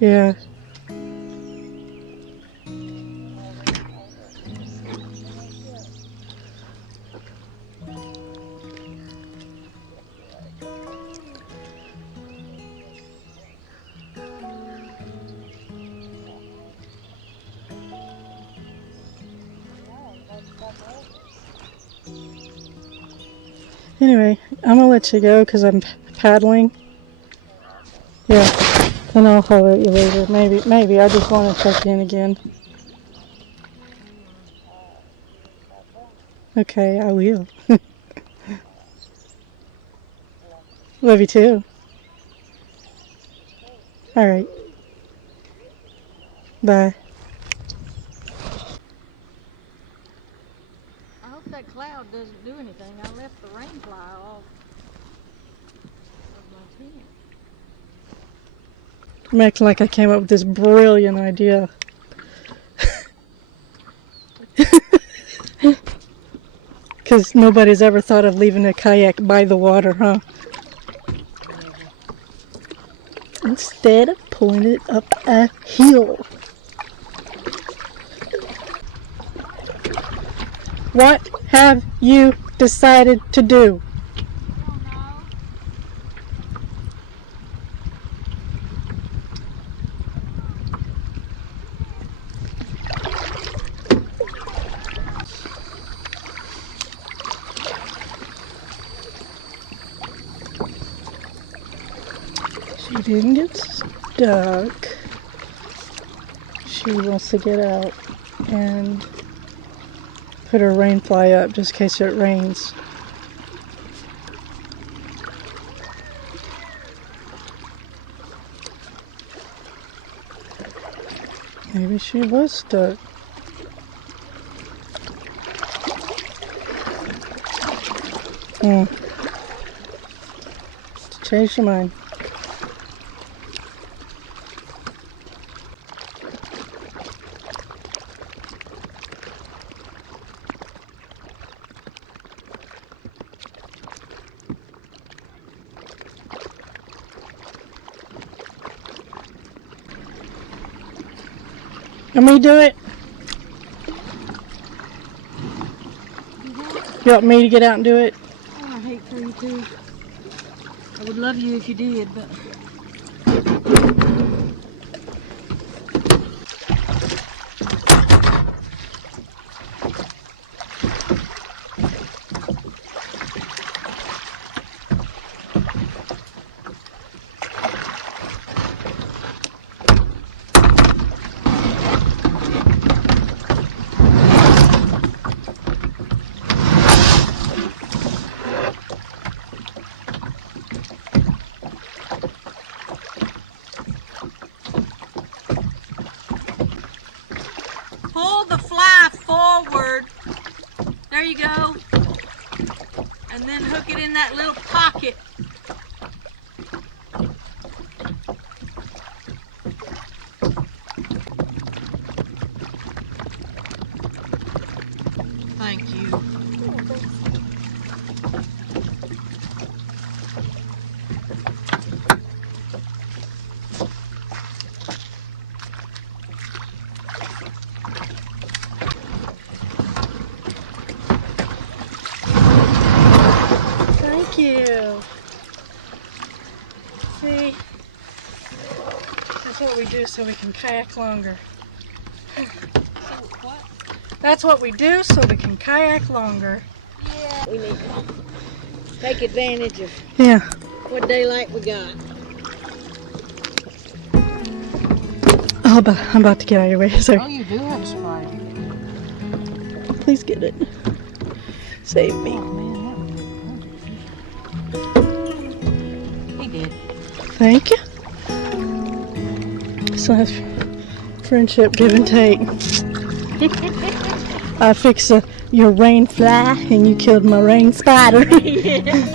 Yeah. Anyway, I'm gonna let you go because I'm paddling. Yeah, and I'll holler at you later. Maybe. I just want to check in again. Okay, I will. Love you too. All right. Bye. I hope that cloud doesn't do anything. I left the rain fly off of my tent. I'm acting like I came up with this brilliant idea. Because nobody's ever thought of leaving a kayak by the water, huh? Instead of pulling it up a hill. What have you decided to do? She didn't get stuck. She wants to get out and put her rain fly up just in case it rains. Maybe she was stuck. Change your mind. Let me do it. You want me to get out and do it? Oh, I hate for you to. I would love you if you did, but... Pull the fly forward. There you go. And then hook it in that little pocket. Thank you. Thank you. See? That's what we do so we can kayak longer. What? That's what we do so we can kayak longer. Yeah. We need to take advantage of what daylight we got. Oh, I'm about to get out of your way. Sorry. Oh, you do have a Sprite. Please get it. Save me. Oh, man, that was he did. Thank you. So that's friendship, give and take. I fixed your rain fly and you killed my rain spider. Yeah.